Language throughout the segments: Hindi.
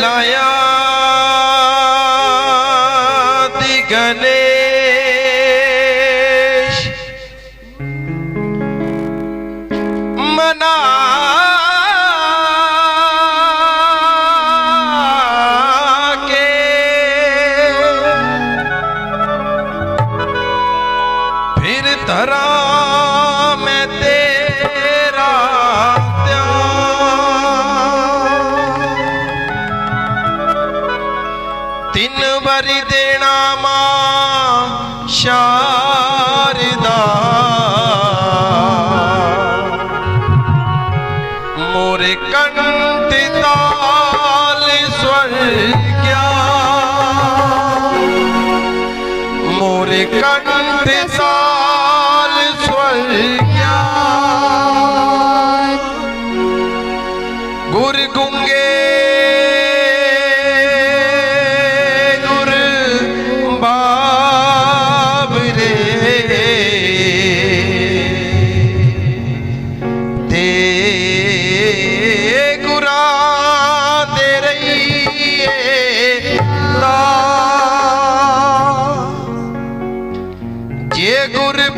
लाया दी गणेश मना के फिर धरा मैं तेरा तीन बारी देना मां शारदा मोरे कंठ ताल स्वर क्या मोरे कंठ ताल स्वर क्या गुर गुंगे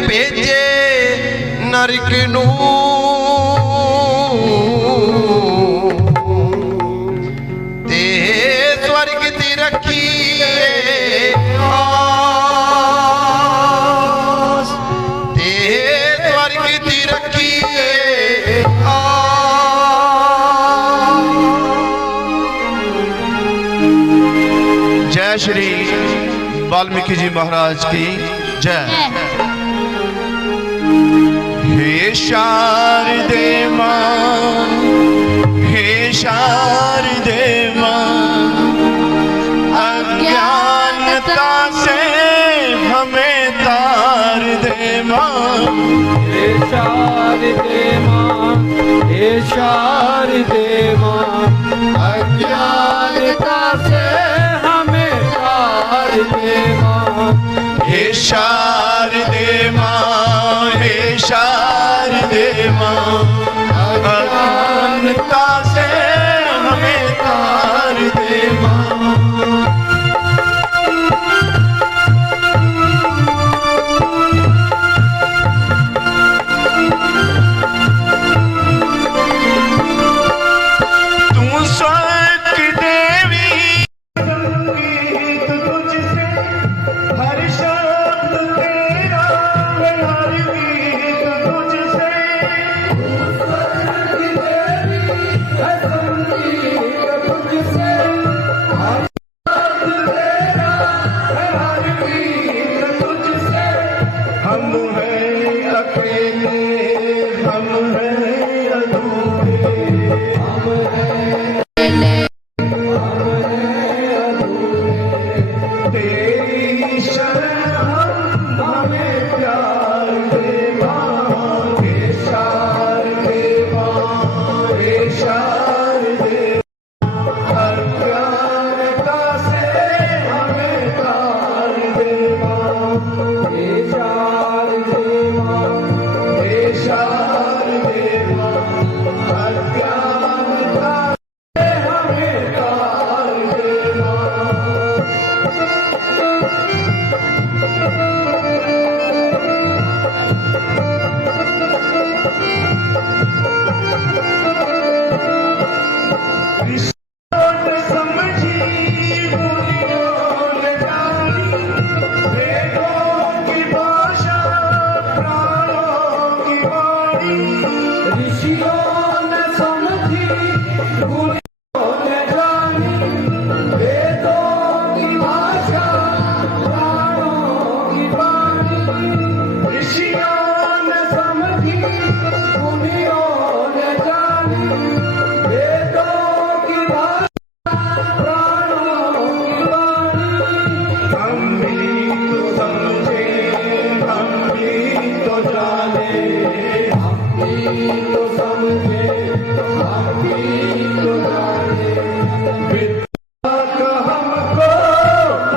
भेजे नरक नू ते स्वर्ग दी रखिए आस ते स्वर्ग दी रखिए जय श्री वाल्मीकि जी महाराज की जय। हे शारदे मां हे शारदे मां अज्ञानता से हमें तार दे मां हे शारदे मां हे शारदे मां अज्ञानता से हमें तार दे मां हे शारदे मां हे शारदे मां अज्ञानता से हमें तार दे मां तू स्वर्ग देवी हर शब्द तेरा हर गीत तुझसे हम हैं अकेले हम हैं अधूरे हम तेरी शरण हमें प्यार दे मां हे शारदे मां हे शारदे हर प्यारता से हमें तार दे मां हे शारदे मां हे शारदे मां हर प्यारता से हमें तार दे मां सोच समझी दुनिया न जानी वेदों की भाषा प्राणों की वाणी ऋषियों ने समझी गुरुओं ने जानी वेदों की भाषा प्राणों की वाणी ऋषियों ने समझी गुरुओं ने जानी वेदों की भाषा प्राणों की वाणी हम भी तो समझे हम भी तो जाने हम भी तो समझे हम भी तो जाने विद्या का हमको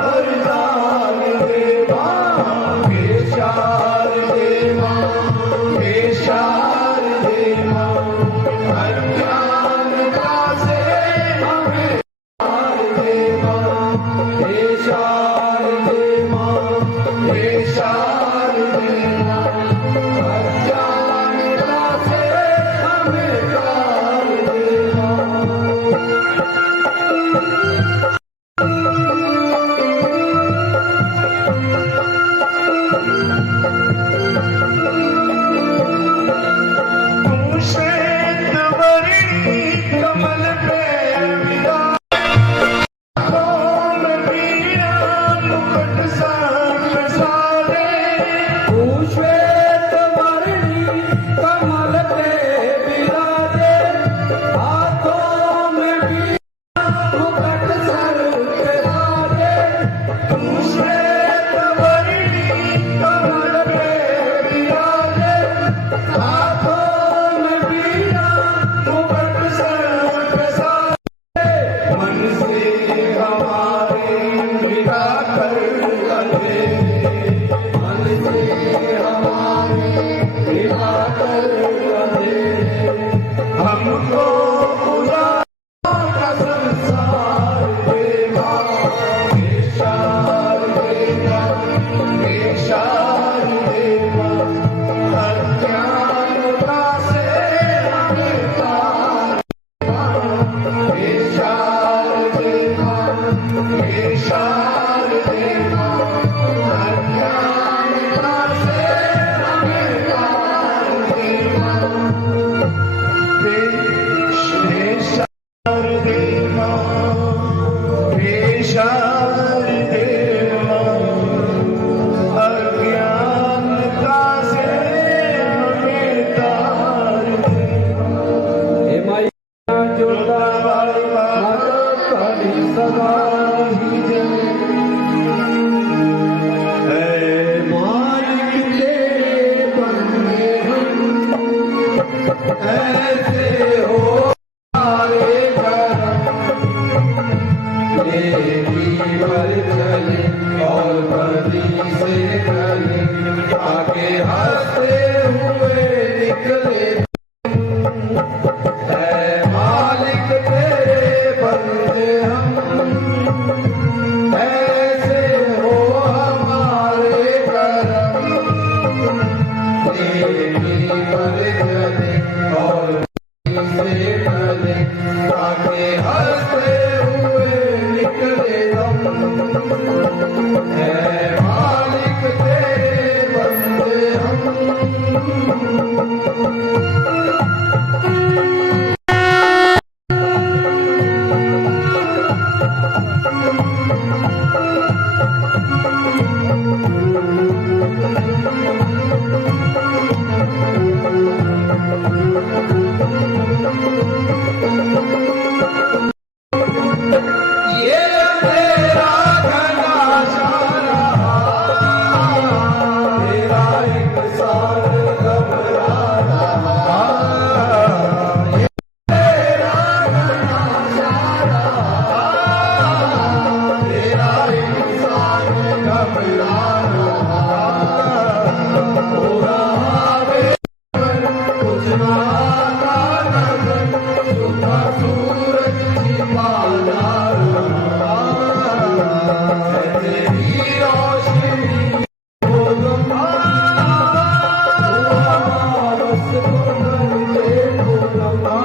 वरदान दे मां हे शारदे मां हे शारदे मां अज्ञानता से हमें हाथों में बीड़ा मुकुट सर पे साजे, मन से हमारे मिटा कर अंधेरे, मन से हमारे मिटा कर अंधेरे, हमको उजालों का संसार देगा, इशार देगा, इशार देगा, अज्ञानता से हमें तार देगा, इशार देगा, इशार देगा, अज्ञानता से हमें तार देगा, इशार देगा, इशार देगा, अज्ञानता से हमें तार देगा। हे मैया जोतावाली माता तारी सदा ही जय, है मालिक तेरे बंदे हम, ऐसे हो हमारे करम, देवी पर चले और बदी से चले, आगे हंसते हुए निकले, है मालिक तेरे बंदे हम, ऐसे हो हमारे करम, देवी पर चले और बदी से चले, आगे हंसते हुए निकले हम, है मालिक तेरे बंदे हम। ये तेरा घना सारा, तेरा एक सार घबरा रहा, ये तेरा घना सारा, तेरा एक सार घबरा रहा, हो रहा बेखबर कुछ ना आता नजर, सुबह सूरज छिपा जा रहा, है तेरी रोशनी वो गमा, बस करके वो गमा,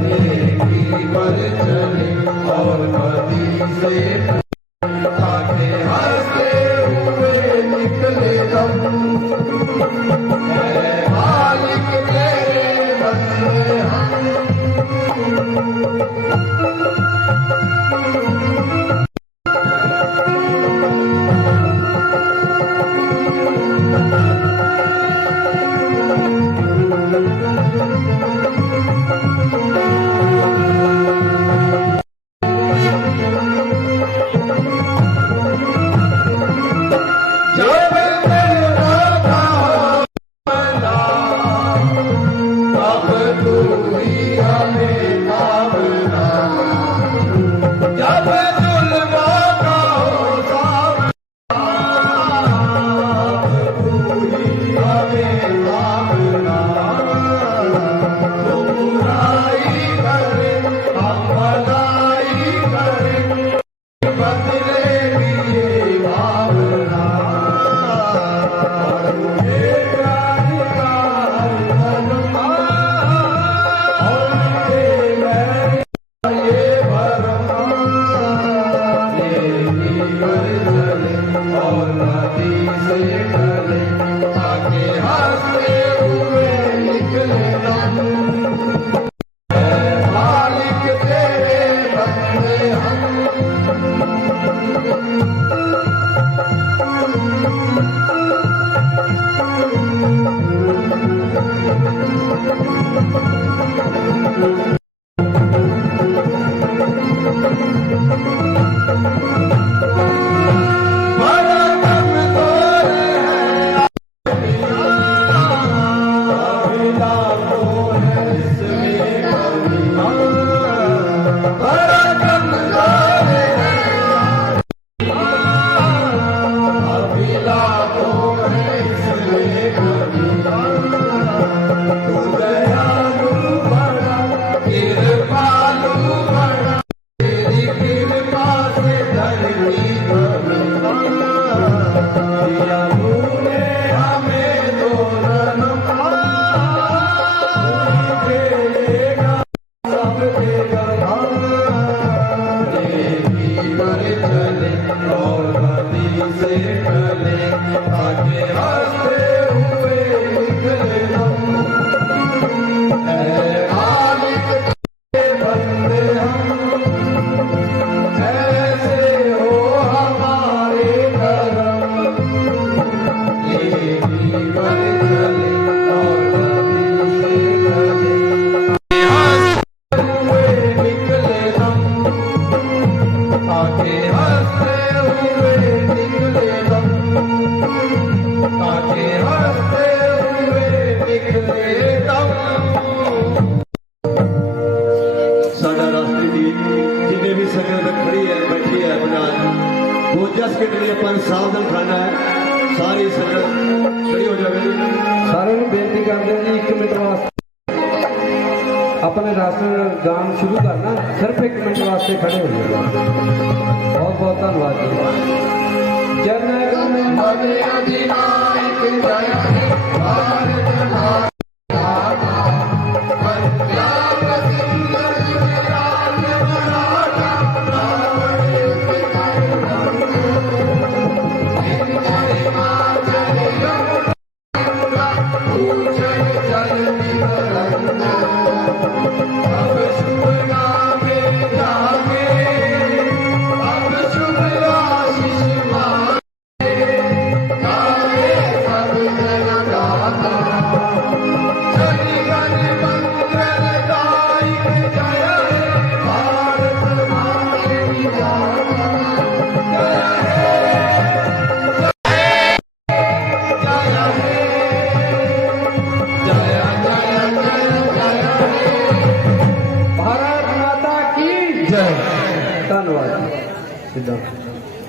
देवी पर चले और नदी से आगे हंसते हुए निकले हम, है मालिक तेरे बंदे हम। जब तेरा नाम बना, तब तू ही हमें थामना, जब जुल्मा का हो सामना, तू ही हमें थामना, तू बुराई करे हम भलाई करें, बदले भी ये भावना, और मुझे प्यार का धर्म, और मुझे मैं ये भरमा, देवी पर चले और नदी से चले, आगे हंसते सारे बेनती करते हैं जी 1 मिनट वास्ते अपने राष्ट्रगान शुरू करना, सिर्फ 1 मिनट वास्ते खड़े हो जाएगा। बहुत बहुत धन्यवाद जी। जन गण मन अधिनायक जय हे भारत माता।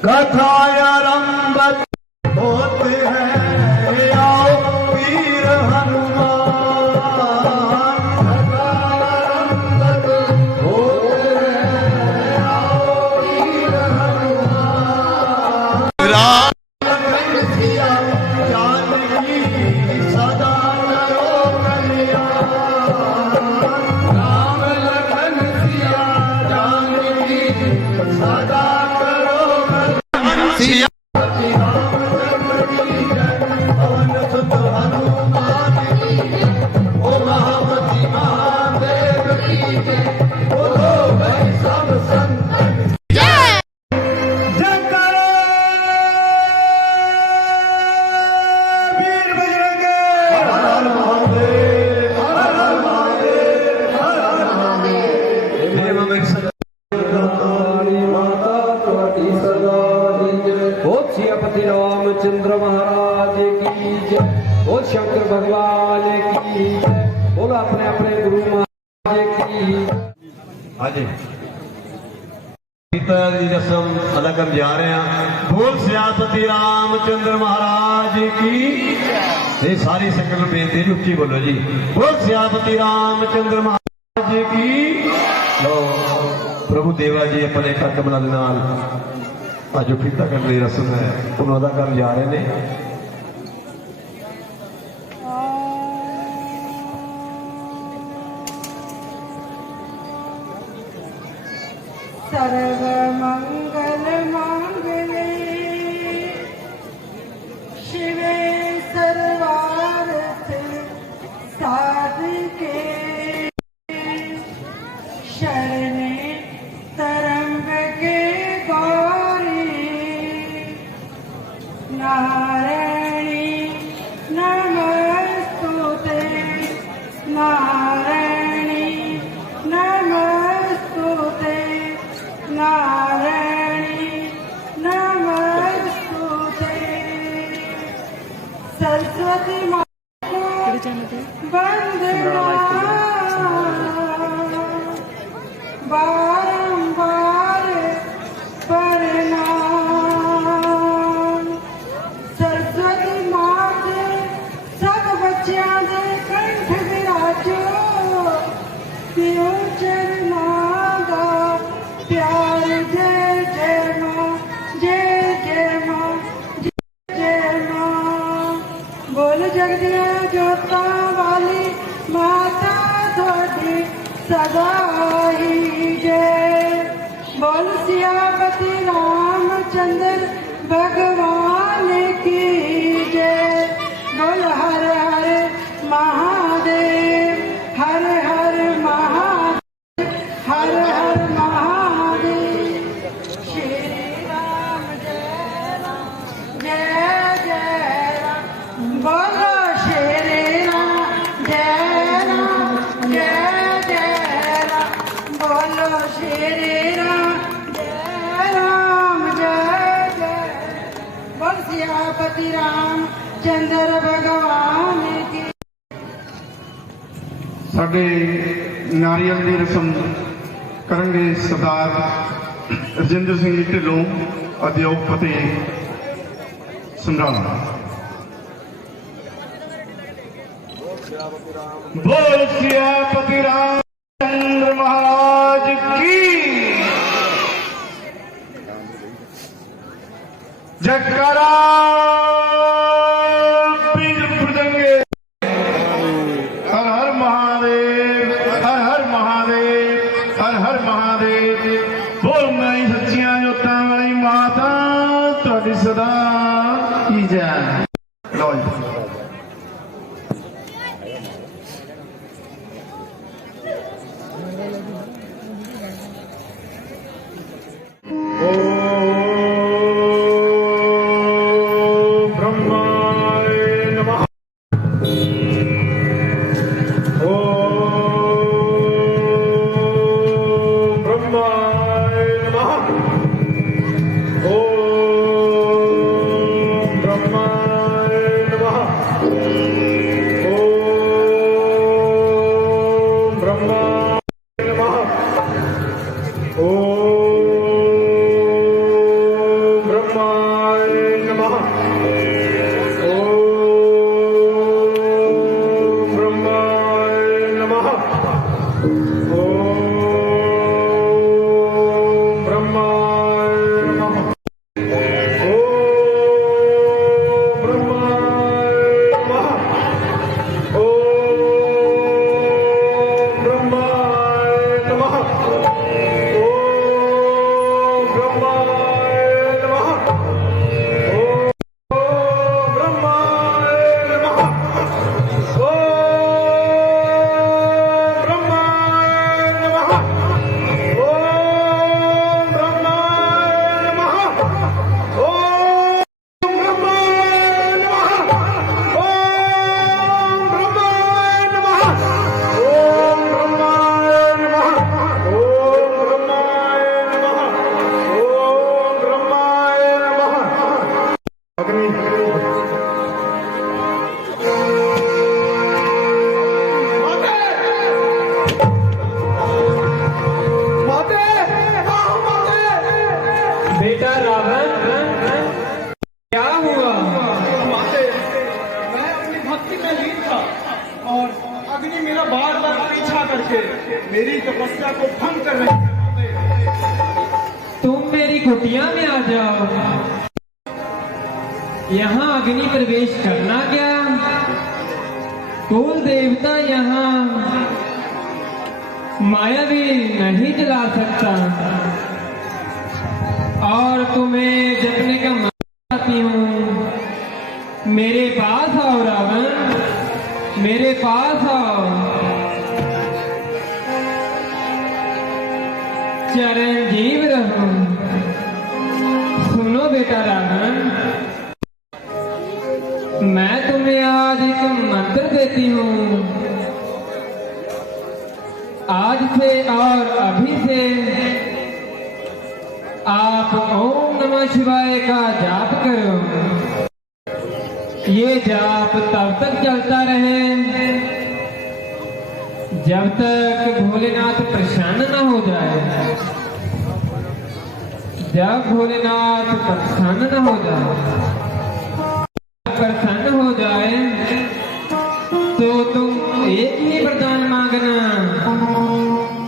कथा आरंभ होते हैं आओ वीर हनुमान। कथा आरंभ होते हैं आओ वीर हनुमान। राम लखन सिया जानकी सदा करो कल्याण। राम लखन सिया जानकी सदा सिया पवन सुत हनुमान की ओ महामती महादेव की बोलो भाई सब संतन जय जयकार वीर बजरंगी हर हर महादेव हर हर महादेव हर हर महादेव। हे मेरी सियापति रामचंद्र महाराज की जय। बोल शंकर भगवान की जय। बोलो अपने अपने गुरु महाराज की। हाँ जी गीता की रस्म अदा कर जा रहे हैं। बोल सियापति रामचंद्र महाराज की ये सारी संकल्प बेनती जी उच्ची बोलो जी। बोल सियापति रामचंद्र महाराज की। लो प्रभु देवा जी अपने कर कमलों के नाल आज जो फिरता करने की रस्म है उन्होंने अदा कर जा रहे हैं। सर्व मंगल मांगले शिवे सर्वार्थ साधके शरणे तरंबके नारायणी नमस्तुते नारायणी नमस्तुते नारायणी नमस्तुते। सरस्वती माता को वंदना बारंबार प्रणाम। सरस्वती मां दे सब बच्चों दे कंठ विराजो पियो चरनां दा प्यार। जय जय मां जय जय मां जय जय मां। बोल जगदिया जोता वाली माता थोड़ी सदा ही जय। बोल सियापति रामचंद्र भगवान की जय। बोल हर हर महादेव हर हर महादेव हर हर महादेव। श्री राम जय जय राम। बोलो श्री राम जय राम। बोलो श्री राम जय जय। बोल सियापति रामचंद्र भगवान की। साडे नारियल की रस्म करेंगे सरदार रजिंदर सिंह ढिल्लों अध्यापक फतेह समराला। बोल सियापति रामचंद्र महाराज की जयकारा। बीज मृदंगे हर हर महादेव, हर हर महादेव, हर हर महादेव। बोल मैं सच्चियां जोतां वाली माता तुहाडी सदा की जय। लो जी। बेटा रावण, क्या हुआ? मैं अपनी भक्ति में लीन था और अग्नि मेरा बार बार पीछा करके मेरी तपस्या को भंग कर रही है। तुम मेरी कुटिया में आ जाओ। यहाँ अग्नि प्रवेश करना क्या? कुल देवता यहाँ मायावी नहीं जला सकता और तुम्हें जपने का मन चाहती हूँ। मेरे पास आओ रावण, मेरे पास आओ। चिरंजीव रहो। सुनो बेटा रावण, मैं तुम्हें आज एक मंत्र देती हूँ। आज से और अभी से आप ओम नमः शिवाय का जाप करो। ये जाप तब तक चलता रहे जब तक भोलेनाथ प्रसन्न न हो जाए। जब भोलेनाथ प्रसन्न न हो जाए, प्रसन्न हो जाए तो तुम एक ही वरदान मांगना,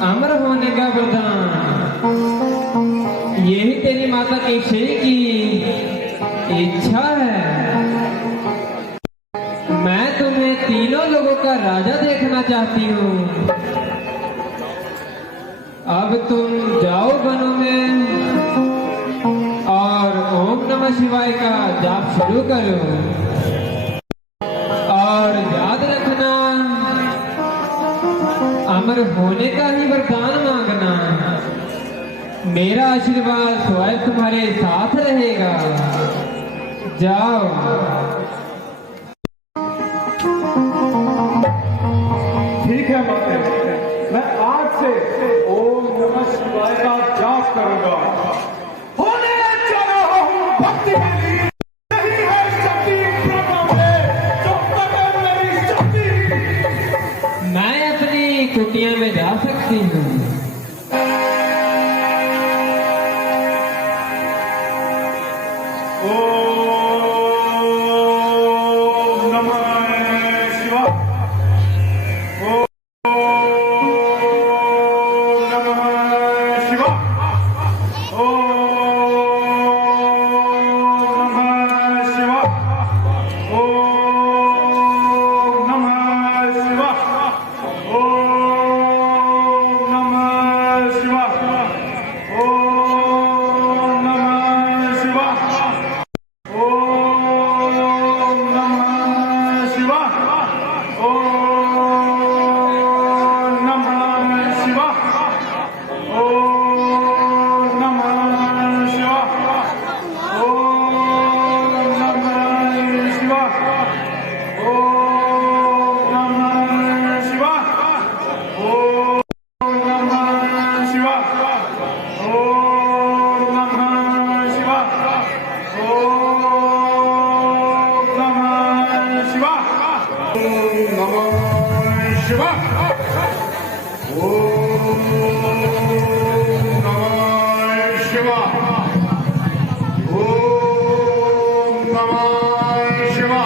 अमर होने का वरदान। यही तेरी माता कैकेयी की इच्छा है। मैं तुम्हें तीनों लोगों का राजा देखना चाहती हूँ। अब तुम जाओ वनों में और ओम नमः शिवाय का जाप शुरू करो। और याद रखना, अमर होने का ही वरदान मांगना। मेरा आशीर्वाद स्वयं तुम्हारे साथ रहेगा। जाओ। ठीक है माते, मैं आज से ओम नमः शिवाय का जाप करूंगा। होने जा रहा हूँ भक्ति में लीन। नहीं है शक्ति ब्रह्म में, जो तक मेरी शक्ति। मैं अपनी कुटिया में जा सकती हूँ। ओम नमः शिवाय। ओम नमः शिवाय। ओम नमः शिवाय। ओम नमः शिवाय। ओम नमः शिवाय। ओम नमः शिवाय। ओम नमः शिवाय। ओम नमः शिवाय।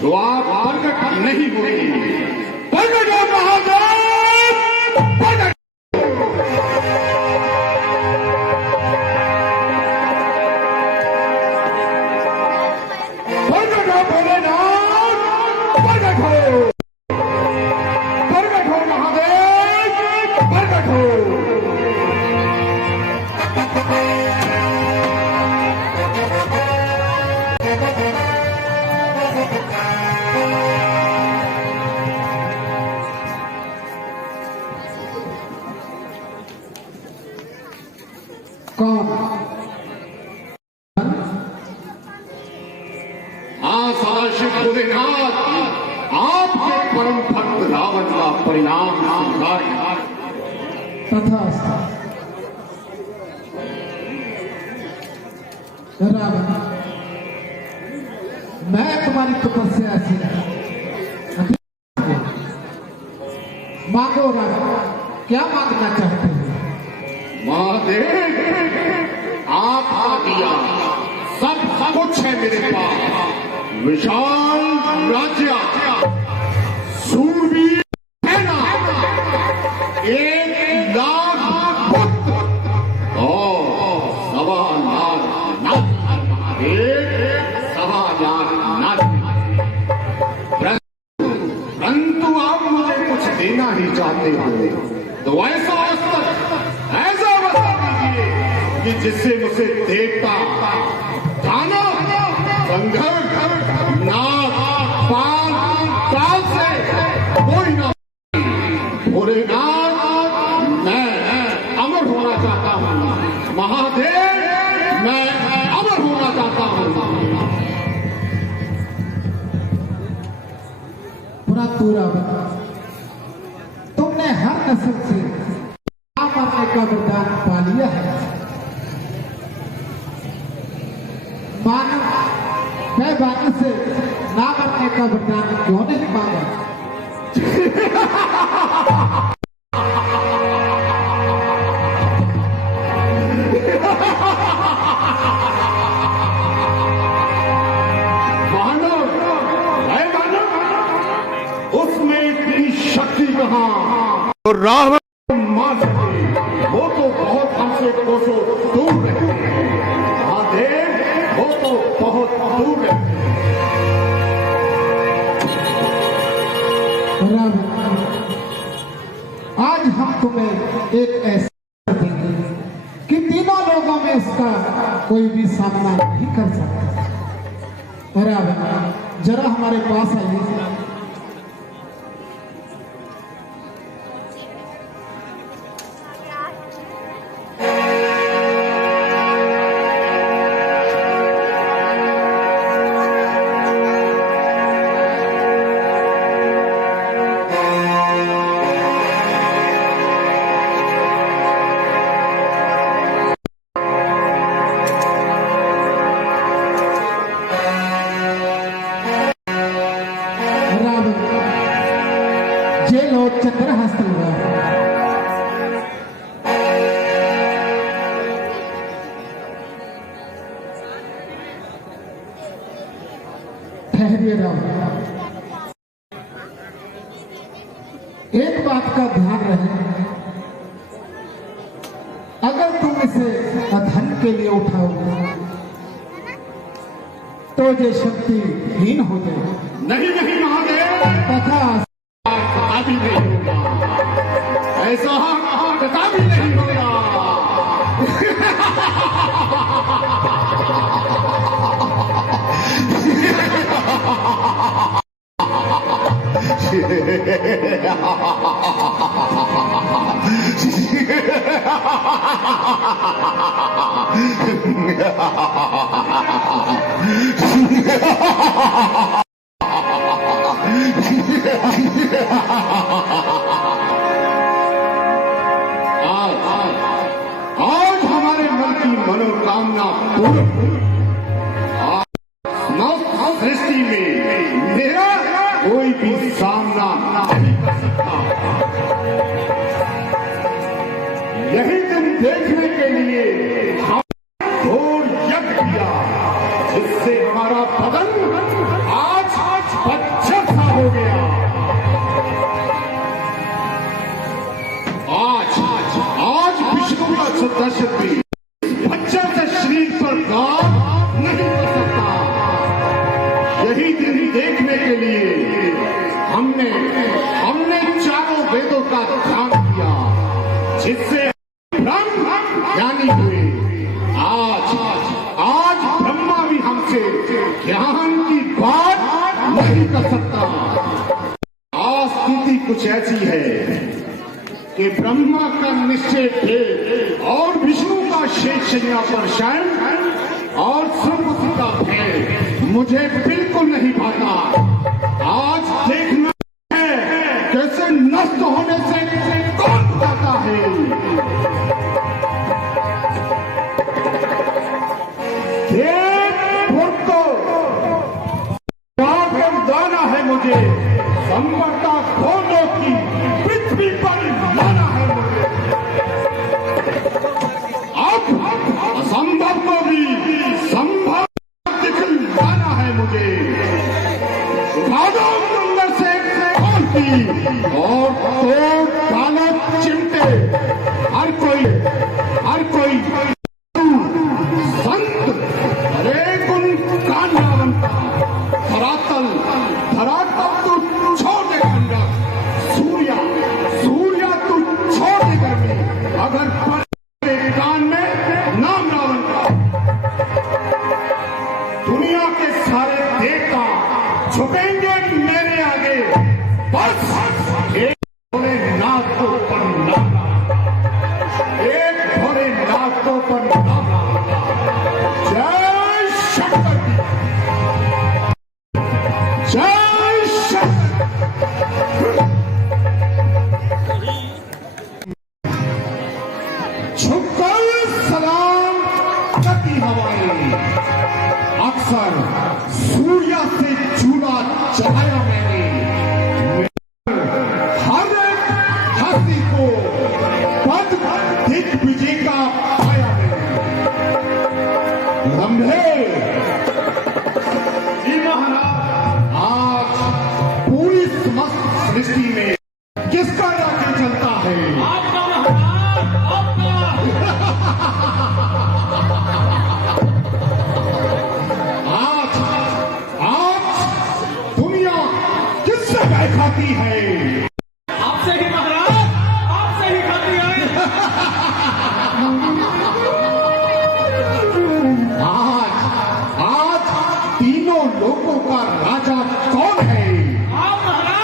जो आप प्रकट नहीं हुए। प्रकट हो महादेव, प्रकट। प्रकट हो भोलेनाथ, प्रकट हो। प्रकट हो महादेव, प्रकट हो। हरिनाम गाय। तथास्तु। रावण, मैं तुम्हारी तपस्या से मांगो रावण, क्या मांगना चाहते हो? महादेव, आपका दिया सब कुछ है मेरे पास। विशाल राज्य, सूरवीर सेना, 1,00,000 पुत्र और 1,25,000 नारी। 1,25,000 नारी। परंतु आप मुझे कुछ देना ही चाहते हो तो ऐसा बता दीजिए कि जिससे मुझे देवता, दानव, गंधर्व, नाग, पाल, काल से कोई ना भोलेनाथ, मैं अमर होना चाहता हूँ। महादेव, मैं अमर होना चाहता हूँ। परंतु रावण, तुमने हर नस्ल से मरने का वरदान पा लिया है। मानव, मैं बाकी से ना मरने का वरदान क्यों नहीं मांगा? उसमें इतनी शक्ति कहाँ? और रावण मार सके वो तो बहुत हमसे कोसों दूर रहते हैं। महादेव, वो तो बहुत दूर रहते हैं। रावण, आज हम तुम्हें एक ऐसा देंगे कि तीनों लोगों में इसका कोई भी सामना नहीं कर सकता। रावण, जरा हमारे पास आइए। जे लोग चंद्रहस्त हुआ, ठहरिए रावण, एक बात का ध्यान रहे, अगर तुम इसे अधन के लिए उठाओगे तो ये शक्तिहीन हो जाएगी। नहीं नहीं महादेव, तथा कभी नहीं होगा, ऐसा कभी नहीं होगा। आज हमारे मन की मनोकामना पूर्ण हुई। समस्त सृष्टि में मेरा कोई भी सामना नहीं कर सकता। यही दिन देखने के लिए हमने घोर यज्ञ किया, जिससे हमारा बदन आज बच्चा सा हो गया। आज विष्णु का सदस्य भी बच्चा से शरीर पर दाग नहीं कर सकता। यही दिन देखने के लिए हमने चारों वेदों का ध्यान किया, जिससे ब्रह्म ज्ञानी हुए। आज ब्रह्मा भी हमसे ज्ञान की बात नहीं कर सकता। आज स्थिति कुछ ऐसी है कि ब्रह्मा का निश्चय भेद और विष्णु का शेष शैया पर शयन और सर्वसुख का भेद मुझे बिल्कुल नहीं भाता। आज देखना है कैसे के नष्ट होने से कौन बचाता है? दाना है मुझे, संपदा खोजो की पृथ्वी पर लाना है मुझे। अब असंभव को भी संभव दिखलाना है मुझे। भागो अंदर से खोलती और तो डालो चिमटे। हर कोई संत हरे गुण कान्हा बनता। धरातल तू छोड़ दे गंगा, सूर्या तू छोड़ दे गर्मी। अगर पड़े कान में नाम रावण का, दुनिया के सारे देवता झुकेंगे मेरे आगे। बस एक भोलेनाथ को प्रणाम, एक भोलेनाथ को प्रणाम। जय शंकर की जय शंकर। झुककर सलाम करती हवाएं। अक्सर सूर्या से चूड़ा चढ़ाया मैंने। हर एक हस्ती को पद दिग्विजय का पाया मैंने। लंबे जी महाराज, आज पूरी समस्त सृष्टि में किसका राज्य चलता है? आपका महाराज, आपका। आज दुनिया किससे गाय खाती है? आपसे ही महाराज, आपसे ही खाती है। आज तीनों लोगों का राजा कौन है? आप महाराज।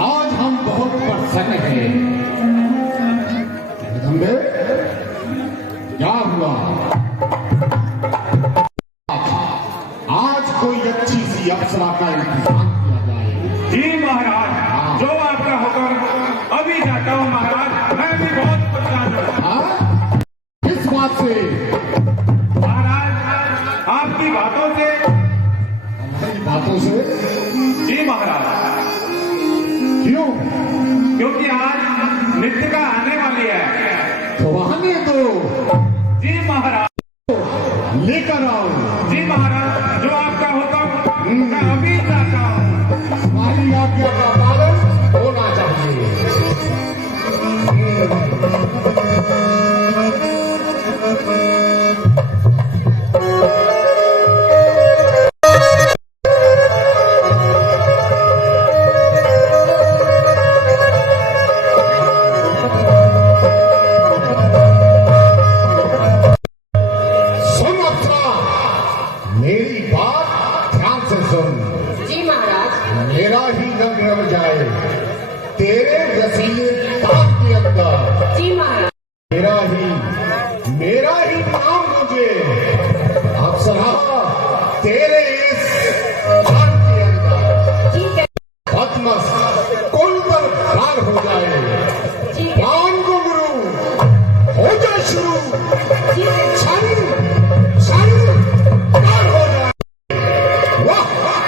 आज हम बहुत प्रसन्न हैं। जगदम्बे, क्या हुआ? आज कोई अच्छी सी अप्सरा का इंतजाम किया जाए। जी महाराज, जो आपका हुक्म। अभी जाता हूँ महाराज, मैं भी बहुत परेशान हूँ। हाँ? किस बात से? महाराज, आपकी बातों से। हमारी बातों से? जी महाराज, क्यों? क्योंकि आज मृतिका आने वाली है। तो आने दो, जी महाराज। लेकर आओ। जी महाराज, जो आपका हुक्म, मैं अभी जाता हूँ। हमारी आज्ञा का पालन होना चाहिए। सुन अप्सरा, मेरी बात ध्यान से सुन। जी महाराज। मेरा ही रंग रम जाए तेरे रसीले ताक के अंदर। जी महाराज। मेरा ही नाम मुझे अप्सरा तेरे इस ताक के अंदर। ठीक है। पद्मस कुल पर पार हो जाए। ठीक है। बाण को गुरु हो जाए शुरू। ठीक है। क्षण पार हो जाए। वाह वाह।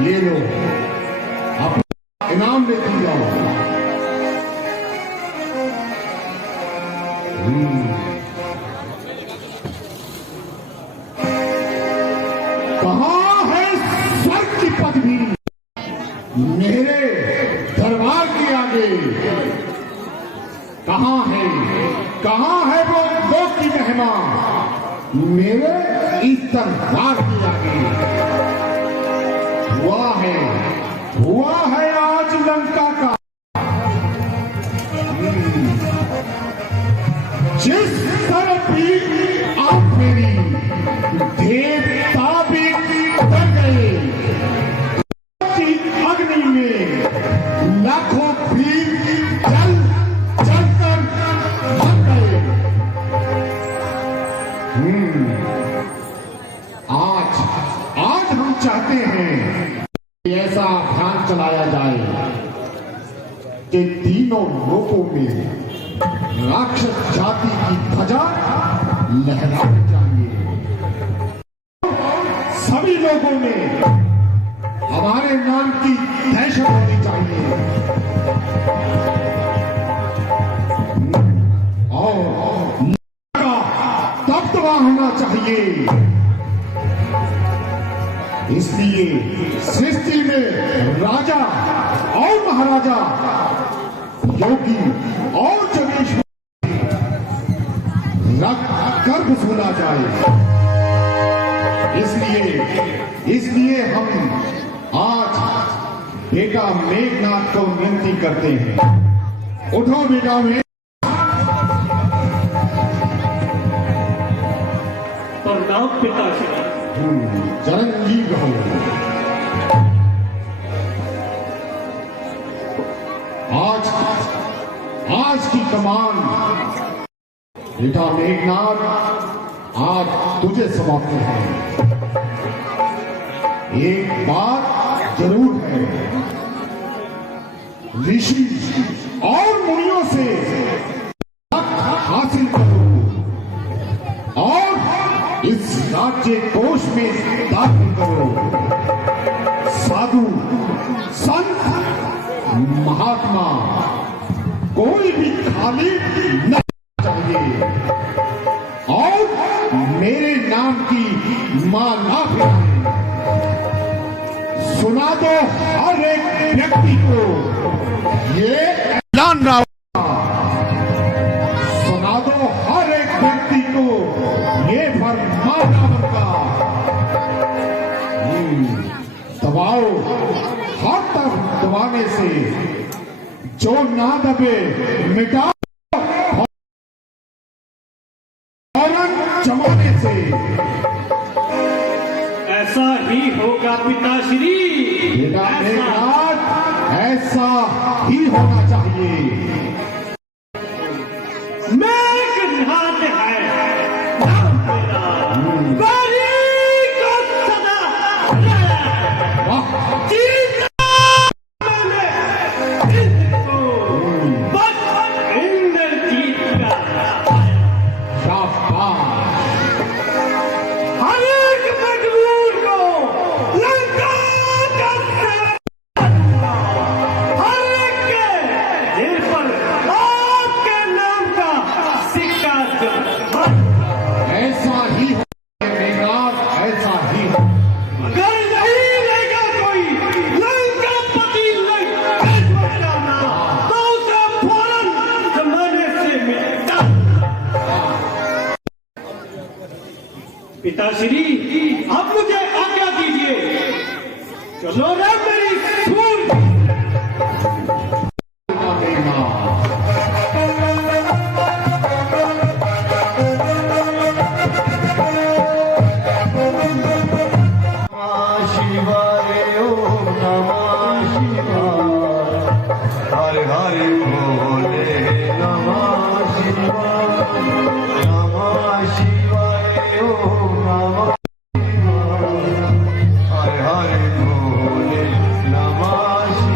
ये लो अपना इनाम लेती जाओ। कहाँ है स्वर्ग की पदवी मेरे दरबार के आगे? कहाँ है वो लोक की महिमा मेरे इस दरबार के आगे? हुआ है आज लंका का जिस तरफ भी आप मेरी देवता भी बन गए, अग्नि में लाखों भी जलकर मर गए। आज हम चाहते हैं कि ऐसा अभियान चलाया जाए कि तीनों लोकों में राक्षस जाति की ध्वजा लहरानी चाहिए। सभी लोगों में हमारे नाम की दहशत होनी चाहिए और दबदबा होना चाहिए। इसलिए सृष्टि में राजा और महाराजा, योगी और जगेश गर्भ सुना जाए। इसलिए हम आज बेटा मेघनाथ को विनती करते हैं, उठो बेटा मेघ। प्रणाम पिताश्री। चिरंजीव हो। आज की कमान बेटा मेघनाथ आज तुझे समाप्त है। एक बात जरूर है, ऋषि और मुनियों से हासिल करो और इस राज्य कोष में दाखिल करो। साधु संत महात्मा कोई भी खाली न चाहिए और मेरे नाम की माला फिराए। सुना दो हर एक व्यक्ति को ये ऐलान रहा। सुना दो हर एक व्यक्ति को ये फरमान का। दबाओ, हर तरफ दबाने से जो ना दबे मिटा, फौरन जमाने से। ऐसा ही होगा पिताश्री। बेटा मेघनाथ ऐसा ही होना चाहिए। मेघनाथ है नाम मेरा, बलि को सदा वाह, जीता मैंने इसको, बस इंद्रजीत का शाबाश। हर एक मजबूर को लंका का सेवा, हर एक के दिल पर आपके नाम का सिक्का जमा। ऐसा ही हो मेघनाथ, ऐसा ही हो। अगर नहीं रहेगा कोई लंकापति लंका तो उसे फौरन जमाने से मिटा। पिताश्री अब मुझे आज्ञा दीजिए, चलो रे मेरी सूर। शिवाय ओम नमः शिवाय, हरे हरे भोले नमः शिवाय, नमः शिवाय ओम नमः शिवाय, हरे हरे भोले नमः शिवाय।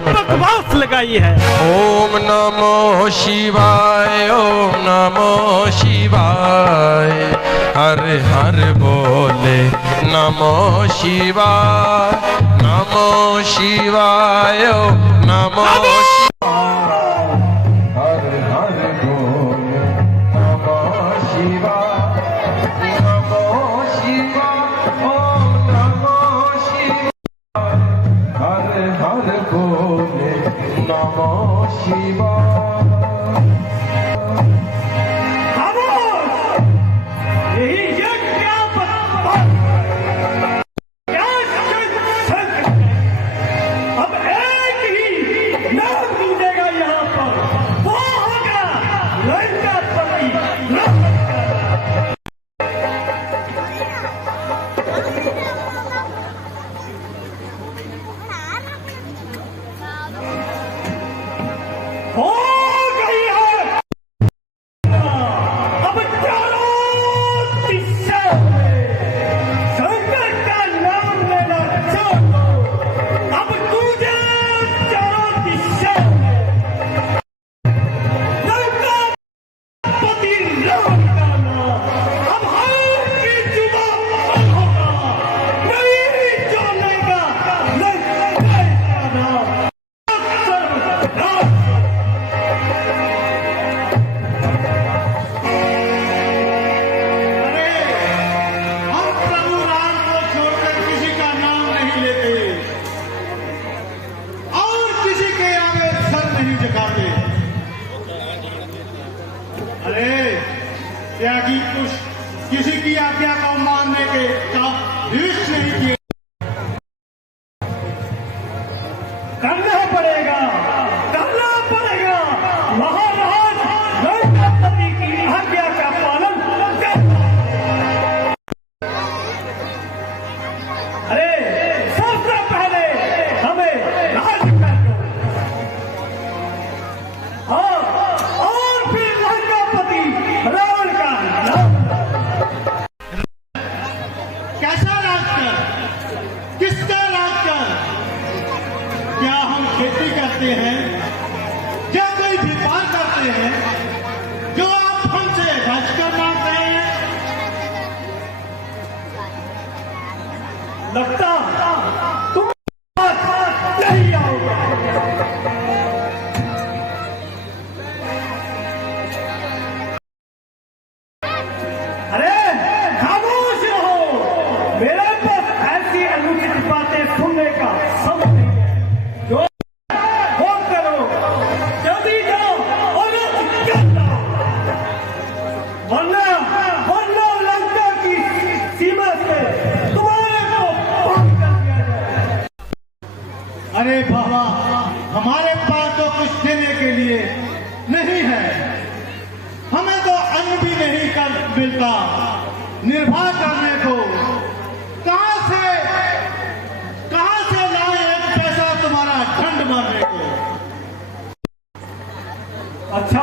बकवास लगाई है। ओम नमो शिवाय, ओम नमो शिवाय, हर हर बोले नमो शिवाय, नमो शिवाय, ओम नमो शिवाय, हर हर बोले नमो शिवाय, नमो शिवाय, ओम नमो शिवाय, हर हर बोले नमो शिवाय। यही ये क्या अब एक ही नाम गूंजेगा यहाँ पर, वो होगा लंकापति। हो गई है अब चारों दिशा में शंकर का नाम लेना छोड़ दो। अब तुझे चारों दिशा में लंकापति राम का नाम अब हर की जुबान होगा। नहीं चलेगा लंका का नाम। हम प्रभु राम को छोड़कर किसी का नाम नहीं लेते और किसी के आगे सर नहीं झुकाते। अरे त्यागी कुछ किसी की आज्ञा को मानने के का विष नहीं किए। करना पड़ेगा, करना पड़ेगा। महाराज लंकापति की आज्ञा का पालन करना। अरे सबसे पहले हमें राज कर दो। हाँ, और फिर लंकापति रावण का नाम। कैसा राज कर, किसका राज कर? क्या हम खेती करते हैं, क्या कोई व्यापार करते हैं जो आप हमसे राज कर मांग रहे हैं? लगता तुम नहीं आओगे। अरे खामोश रहो, मेरे पास ऐसी अनुचित बातें सुनने का समय नहीं है। जो वो करो, जल्दी जाओ और करना, वरना वरना लंका की सीमा से तुम्हारे को पार कर दिया जाए। अरे बाबा, हमारे पास तो कुछ देने के लिए नहीं है। हमें तो अन्न भी नहीं कर मिलता निर्वाह करने को। कहां से लाए एक पैसा तुम्हारा ठंड मारने को? अच्छा,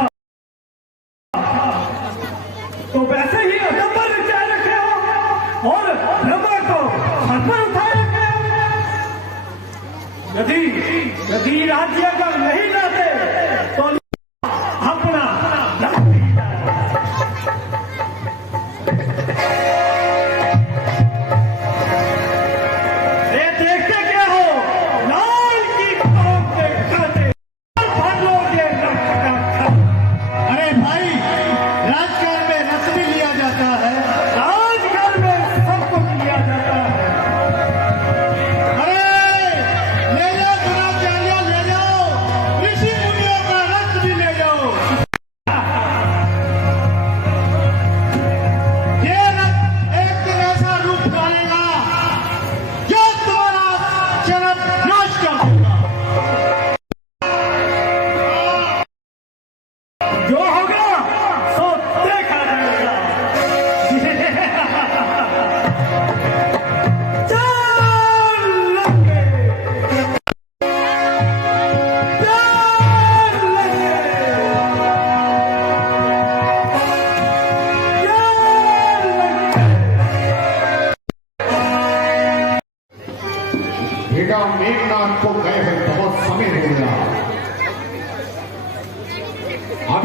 तो वैसे ही अदम्बर विचार रखे हो और ब्रह्मा को सर पर उठाए रखे हो। यदि राज्य अगर नहीं लाते तो अपना राज्य ही लाए। ये देखते क्या हो, लाल की कौम के खाते भर लोगे रक्त का खा। अरे भाई, राजकारण में रस भी लिया जाता है। राजघर में सब कुछ लिया जाता है। अरे ले जाओ द्रोणाचार्य, ले जाओ।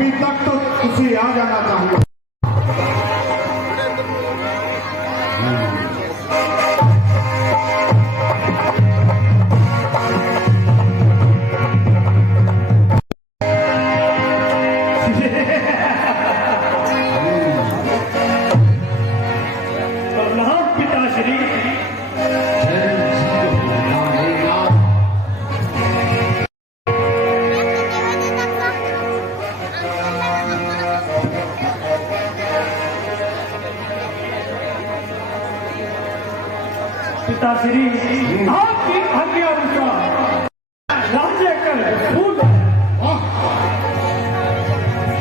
अभी तक तो तुसी आ जाना चाहिए। प्रणाम पिताश्री। पिताश्री आपकी आज्ञा अनुसार राज्य कर फूल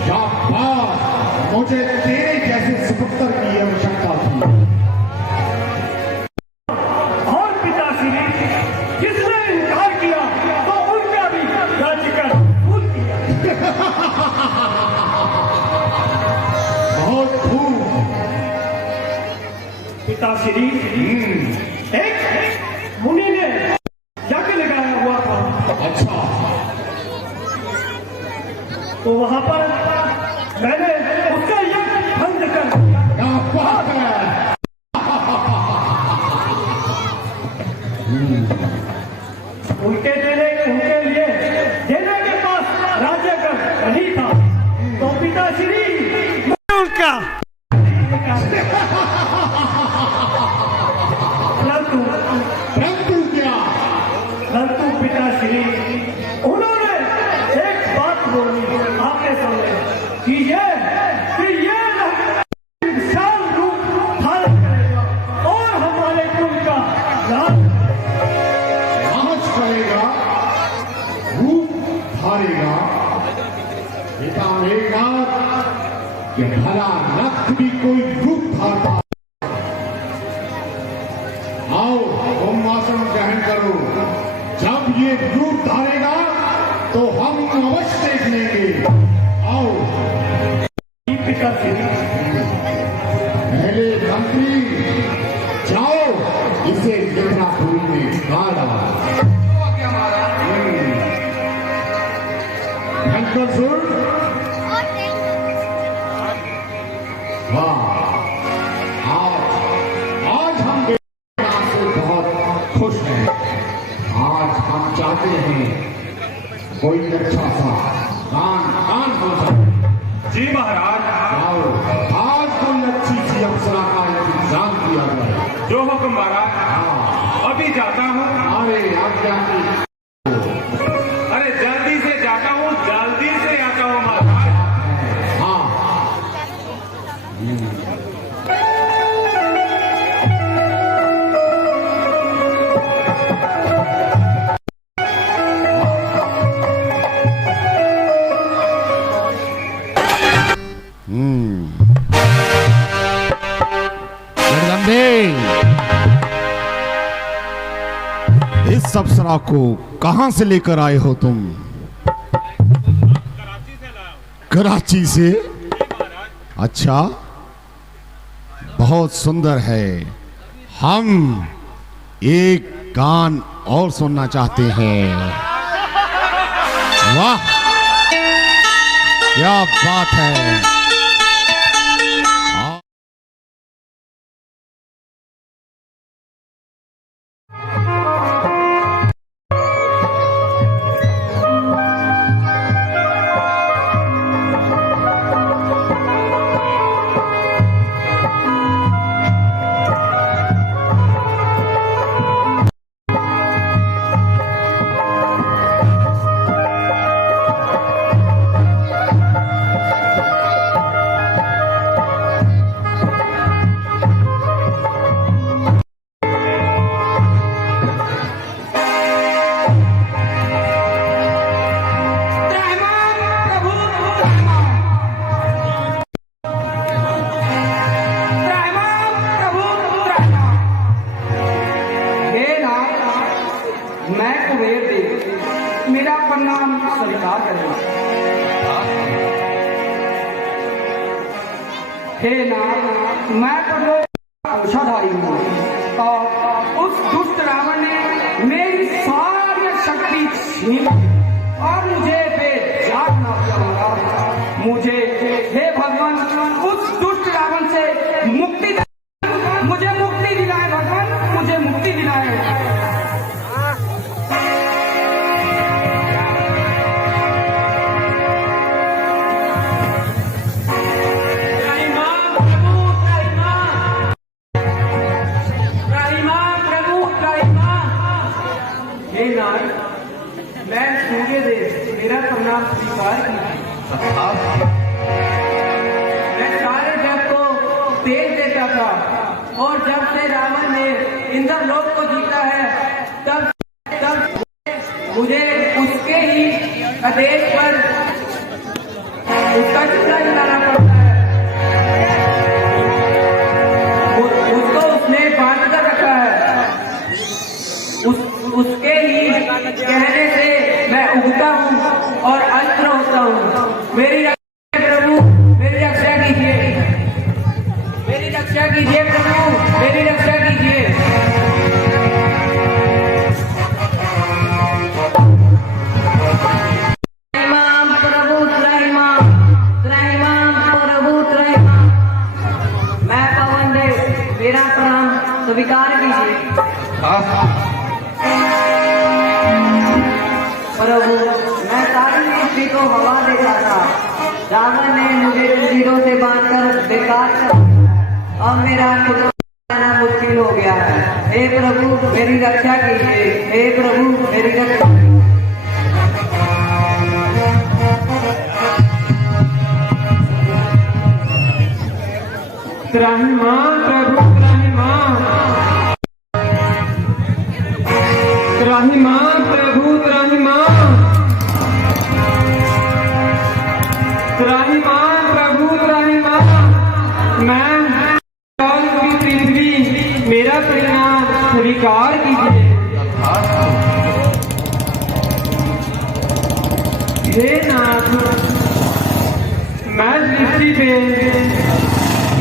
शाबाश, मुझे तेरे जैसे सुपुत्र की आवश्यकता थी। और पिताश्री जिसने इनकार किया तो उनका भी राज्य कर फूल किया। बहुत खूब। पिताश्री एक मुनि ने यज्ञ लगाया हुआ था। अच्छा, तो वहां पर मैंने उसका यज्ञ भंग कर दिया। क्या बात है। उनके लिए देने के पास राज्य कर नहीं था। तो पिताश्री उनका परंतु क्या? परंतु पिताश्री उन्होंने एक बात बोली आपके सामने कि ये विशाल रूप धारण करेगा और हमारे कुल का राज करेगा, रूप धारेगा। पिता ने कहा कि भला रक्त भी कोई रूप धारता। आओ तुम आसन ग्रहण करो। जब ये रूप धारेगा तो हम अवश्य देख लेंगे। आओ। पिताश्री पहले मंत्री जाओ, इसे मिर्जापुर में गाड़ डालो। सुर वाह, आज हम से बहुत खुश हैं। आज हम चाहते हैं कोई अच्छा सा गान हो जाए। जी महाराज। आओ, आज कोई अच्छी सी अप्सरा का इंतजाम किया जाए। जो हुक्म महाराज। अभी जाता हूँ। अरे आज्ञा की। अरे जल्दी से जाता हूँ, जल्दी से आता हूँ महाराज। हाँ। इस अप्सरा को कहां से लेकर आए हो तुम? कराची से। अच्छा, बहुत सुंदर है। हम एक गान और सुनना चाहते हैं। वाह, क्या बात है। हे नाथ, मैं तो औषधारी हूँ और उस दुष्ट रावण ने मेरी सारी शक्ति छीन और मुझे याद ना किया महाराज। मुझे हे भगवान उस दुष्ट रावण से मुक्ति मुझे मुक्ति दिलाए भगवान, मुझे मुक्ति दिलाए। मैं सूर्यदेव मेरा प्रणाम स्वीकार कीजिए। मैं सारे जग को तेज देता था और जब से रावण ने इंद्रलोक को जीता है तब मुझे उसके ही आदेश पर उसका चूल्हा जलाना पड़ता है। उसको उसने बांध कर रखा है। उसके ही कहने से मैं उगता हूँ और अंत होता हूँ। मेरी रक्षा प्रभु, मेरी रक्षा कीजिए, मेरी रक्षा कीजिए प्रभु, मेरी रक्षा कीजिए। त्राहिमाम प्रभु त्राहिमाम, त्राहिमाम प्रभु त्राहिमाम। मैं पवन देव मेरा प्रणाम स्वीकार कीजिए। प्रभु मैं सारी पृथ्वी को हवा देता था, रावण ने मुझे जंजीरों से बांधकर बेकार कर दिया और मेरा खुद जाना मुश्किल हो गया है। हे प्रभु मेरी रक्षा कीजिए, हे प्रभु मेरी रक्षा कीजिए। त्राहिमाम प्रभु त्राहिमाम, त्राहिमाम प्रभु त्राहिमाम, त्राहिमाम प्रभु त्राहिमाम। मैं की पृथ्वी मेरा परिणाम स्वीकार कीजिए। हे नाथ मैं सृष्टि पे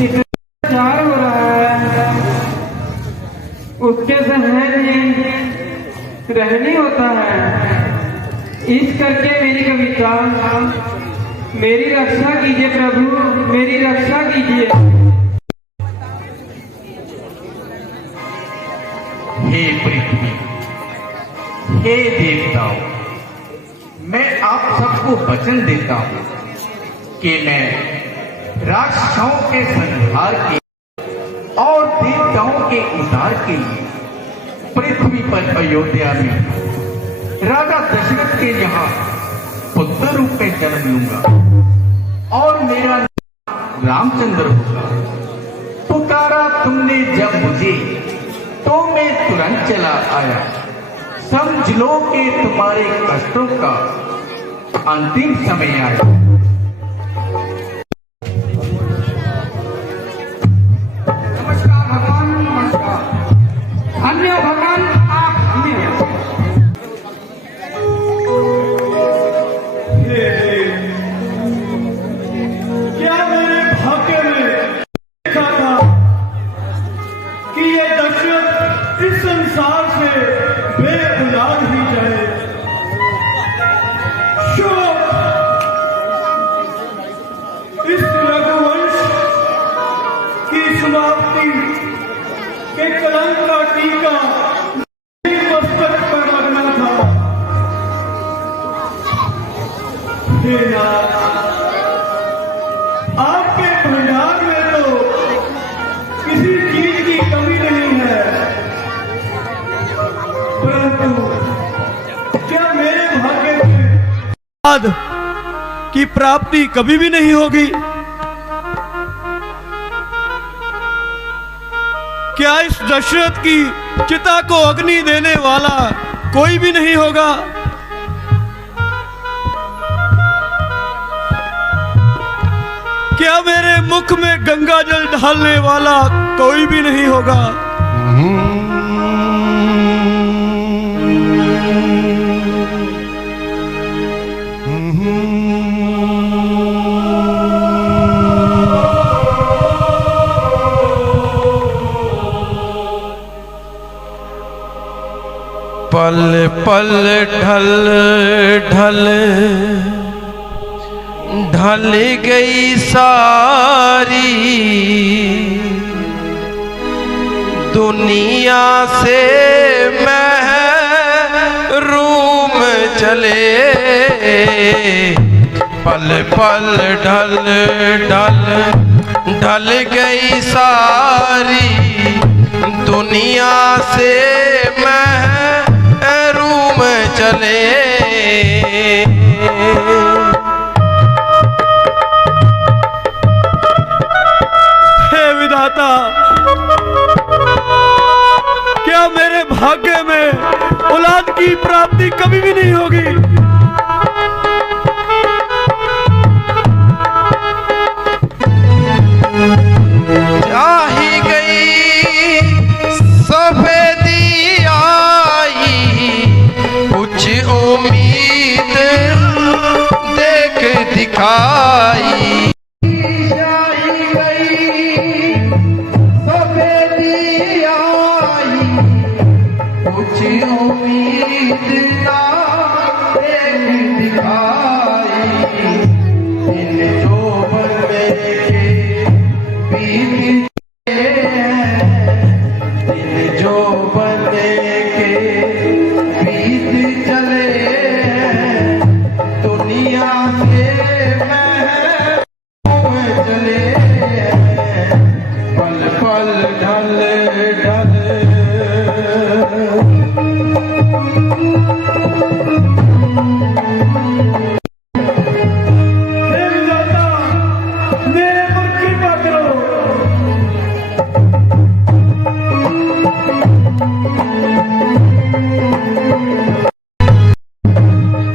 इतना प्रचार हो रहा है, उसके सहन रहनी होता है। इस करके मेरी कविता, मेरी रक्षा कीजिए प्रभु, मेरी रक्षा कीजिए। हे पृथ्वी, हे देवताओं, मैं आप सबको वचन देता हूँ कि मैं राक्षसों के संहार के और देवताओं के उद्धार के लिए पृथ्वी पर अयोध्या में राजा दशरथ के यहाँ पुत्र रूप में जन्म लूंगा और मेरा नाम रामचंद्र होगा। पुकारा तुमने जब मुझे तो मैं तुरंत चला आया। समझ लो कि तुम्हारे कष्टों का अंतिम समय आया। नमस्कार भगवान, नमस्कार। धन्य भगवान, आप धन्य हैं। क्या मेरे भाग्य में लिखा था कि ये दशरथ इस संसार से बेऔलाद ही जाए? शोक इस रघुवंश की समाप्ति के कलंक का टीका मस्तक पर लगना था। हे नाथ, आपके भंडार में तो किसी चीज की कमी नहीं है, परंतु क्या मेरे भाग्य में की प्राप्ति कभी भी नहीं होगी? क्या इस दशरथ की चिता को अग्नि देने वाला कोई भी नहीं होगा? क्या मेरे मुख में गंगा जल ढालने वाला कोई भी नहीं होगा? पल पल ढल ढल ढल गई सारी दुनिया से महरूम चले पल पल ढल ढल ढल गई सारी दुनिया से महरूम चले। हे विधाता, क्या मेरे भाग्य में औलाद की प्राप्ति कभी भी नहीं होगी? चाही गई सफेदी आई कुछ उम्मीद देख दिखाई। चाही गई सफेदी आई कुछ उम्मीद ना देख दिखाई। इन जो बंदे जो बने के बीत चले दुनिया से महरूम चले पल पल ढल ढल। हे विधाता, मेरे पर कृपा करो।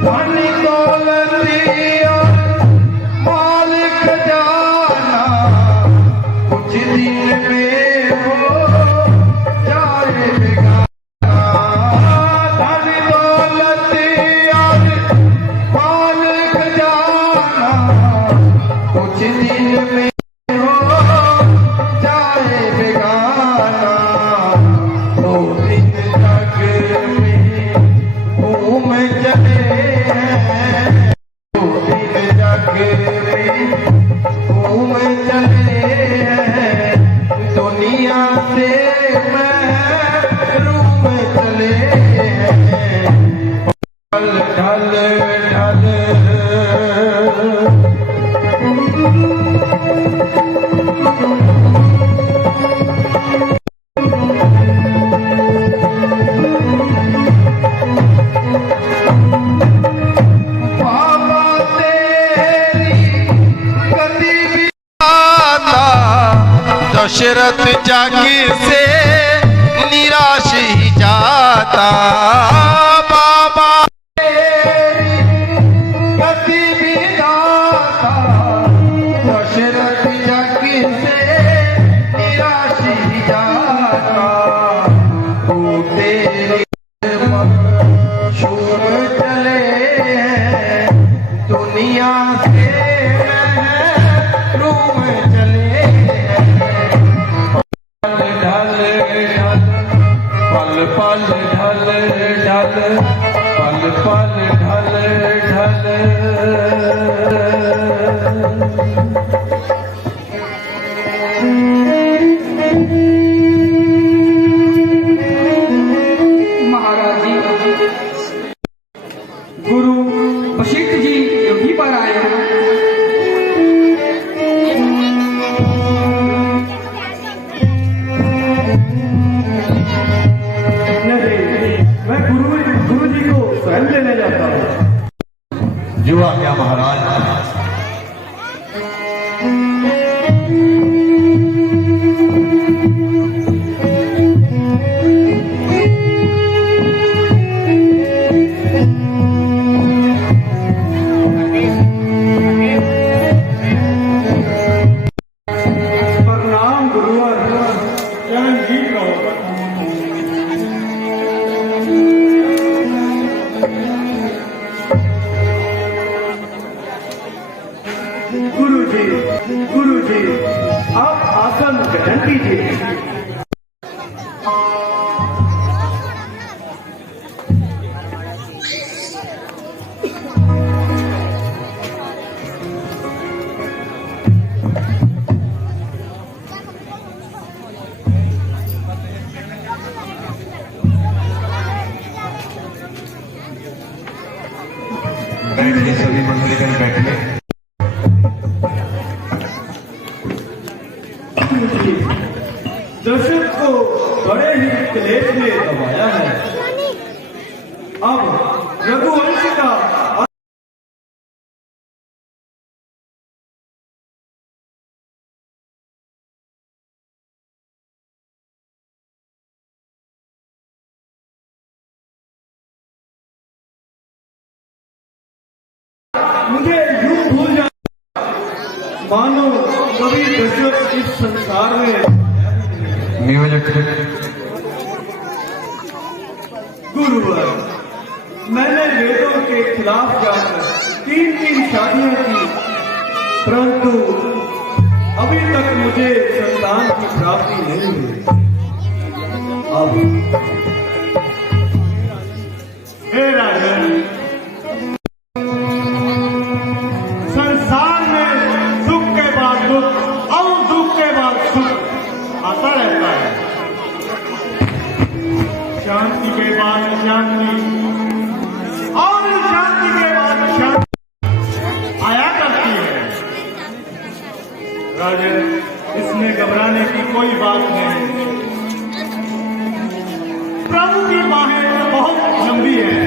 धनी दौलतिया मालिक जाना कुछ दिन में हो जाए बेगाना। धनी दौलतिया मालिक जाना कुछ दिन में हो जाए बेगाना। दो दिन तक में घूम चले दो दिन तक में घूम चले दुनिया से महरूम चले पल ढल ढल। बाबा तेरी कदी भी आता दशरथ जग से निराश ही जाता। बाबा तेरी कदी भी आता दशरथ जग से निराश ही जाता। तू तेरी शूर चले दुनिया से महरूम चले पल ढल ढल पल पल ढल ढल पल पल ढल ढल। महाराज जी, गुरु वशिष्ठ जी यहीं पर आए हैं। नहीं, मैं गुरु जी को स्वयं लेने जाता हूँ। जो आ गया महाराज। प्रणाम गुरुवर, चरण जी कहो। गुरु जी, आप आसन ग्रहण कीजिए। सभी मंत्रीगण बैठे। दशरथ को बड़े ही क्लेश में दबाया है। अब रघुवंश का मुझे यूं भूल जा मानो कभी दशरथ इस संसार में। गुरुवर, मैंने वेदों के खिलाफ जाकर 3 शादियां की, परंतु अभी तक मुझे संतान की प्राप्ति नहीं हुई। अब हे राजन, संसार में सुख के बाद दुख और दुख के बाद सुख आता रहता है। शांति के बाद शांति और शांति के बाद शांति आया करती है। राजन, इसमें घबराने की कोई बात नहीं। प्रभु की बाहें बहुत लंबी है,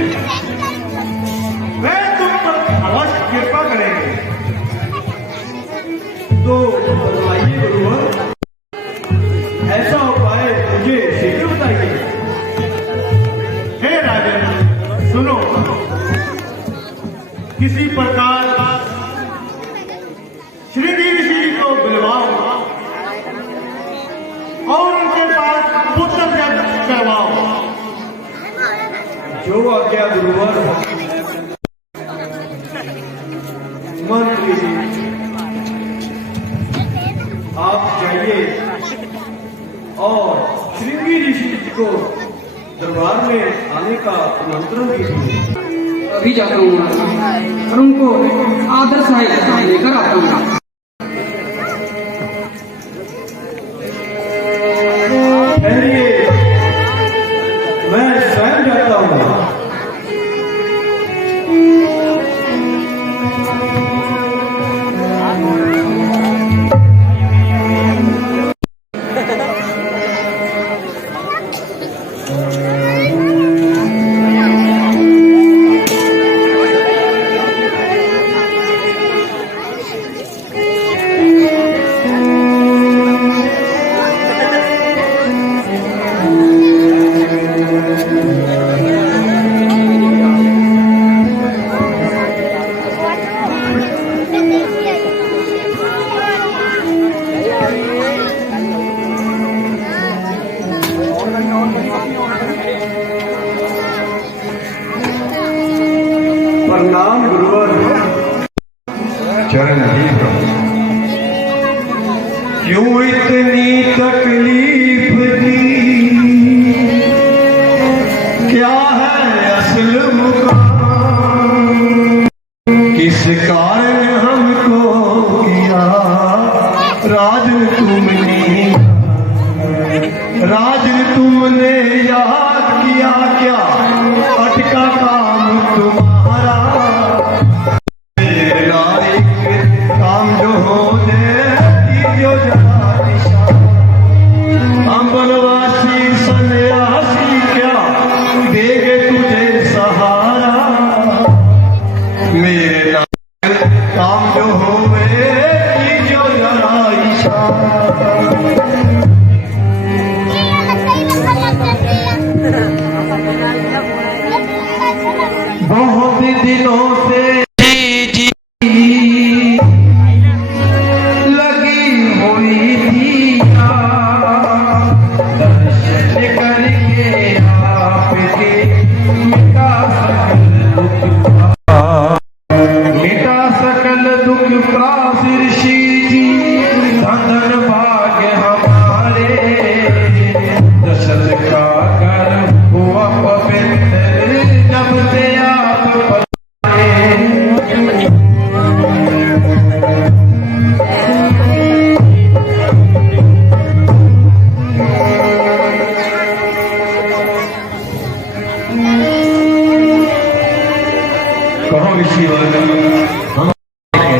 वे तुम पर अवश्य कृपा करेंगे। तो बताइए गुरुवर, ऐसा उपाय मुझे शीघ्र बताइए। हे राजन, सुनो, किसी प्रकार श्रीदेवी ऋषि जी को बुलवाओ और उनके पास पुत्र जन्म करवाओ। जो आज्ञा गुरुवर। मंत्री जी, आप जाइए और श्रृंगी ऋषि जी को दरबार में आने का आमंत्रण दीजिए। अभी जाता हूँ और उनको आदर सहायता लेकर आता हूँ। ठहरिए, मैं स्वयं जाता हूँ। प्रणाम गुरुवर। चरण ही प्रभु, क्यों इतनी तकलीफ दी, क्या है असल मुकाम, किस कारण हमको किया राजन तुमने, राजन तुमने याद किया क्या अटका काम तुम्हारा। काम जो होने जो जरा हम बनवासी सन्यासी क्या देंगे तुझे सहारा। मेरे नाम काम जो होवे जो जरा इशारा।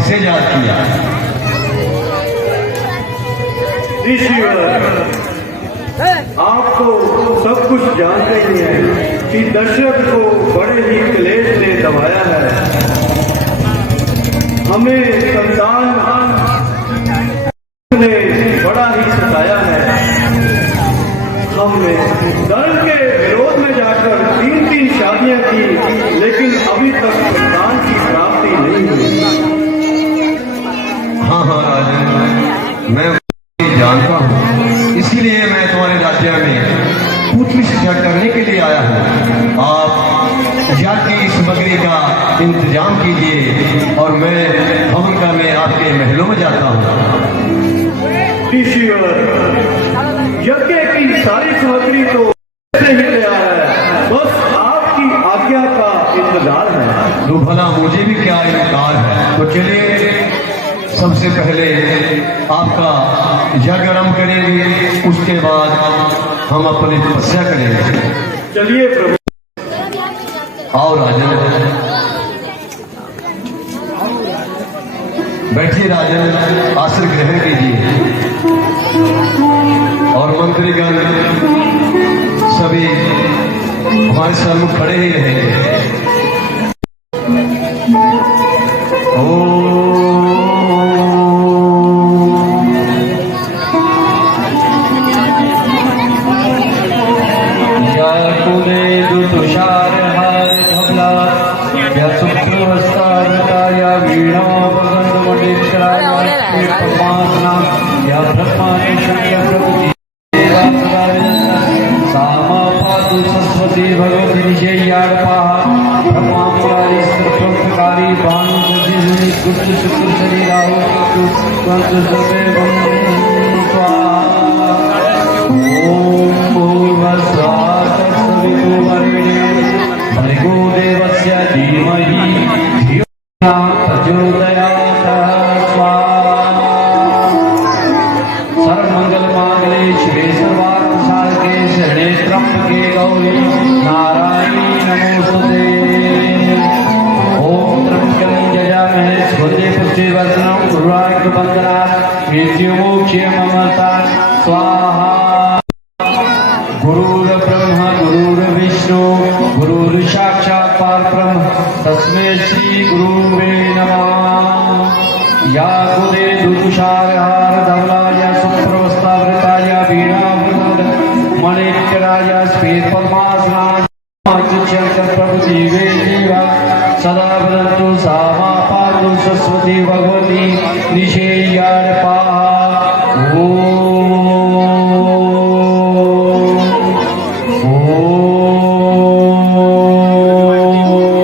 कैसे याद किया? ऋषिवर, आप तो सब कुछ जानते ही हैं कि दशरथ को बड़े ही क्लेश ने दबाया है। हमें संतान ने बड़ा ही सताया है। हमने धर्म के विरोध में जाकर 3 शादियां की, लेकिन अभी तक संतान की प्राप्ति नहीं हुई। हाँ हाँ राजन, मैं जानता हूँ, इसीलिए मैं तुम्हारे राज्य में पुत्री शिक्षा करने के लिए आया हूँ। आप याद की सामग्री का इंतजाम कीजिए और मैं हवन का मैं आपके महलों में जाता हूँ। ऋषिवर, यज्ञ की सारी सामग्री तो से ही तैयार है, बस आपकी आज्ञा का इंतजार है। तो भला मुझे भी क्या इनकार है? तो चलिए सबसे पहले आपका यज्ञ आरंभ करेंगे, उसके बाद हम अपनी तपस्या करेंगे। चलिए प्रभु। आओ राजन, बैठिए राजन, आसन ग्रहण कीजिए और मंत्रीगण सभी हमारे सम्मुख खड़े ही रहेंगे। गुरुर्ब्रह्मा गुरुर्विष्णु गुरुर्साक्षात् परब्रह्म तस्मै श्री गुरुवे नमः। या गुदे दुदुषारहार धवलाय सुप्रवस्तावृताय वीणावृत मणिकराय स्फीत पद्मासनाय शंकर प्रभु जीवे जीवा सदा वदन्तु सा मा पातु सरस्वती भगवती निषेयाय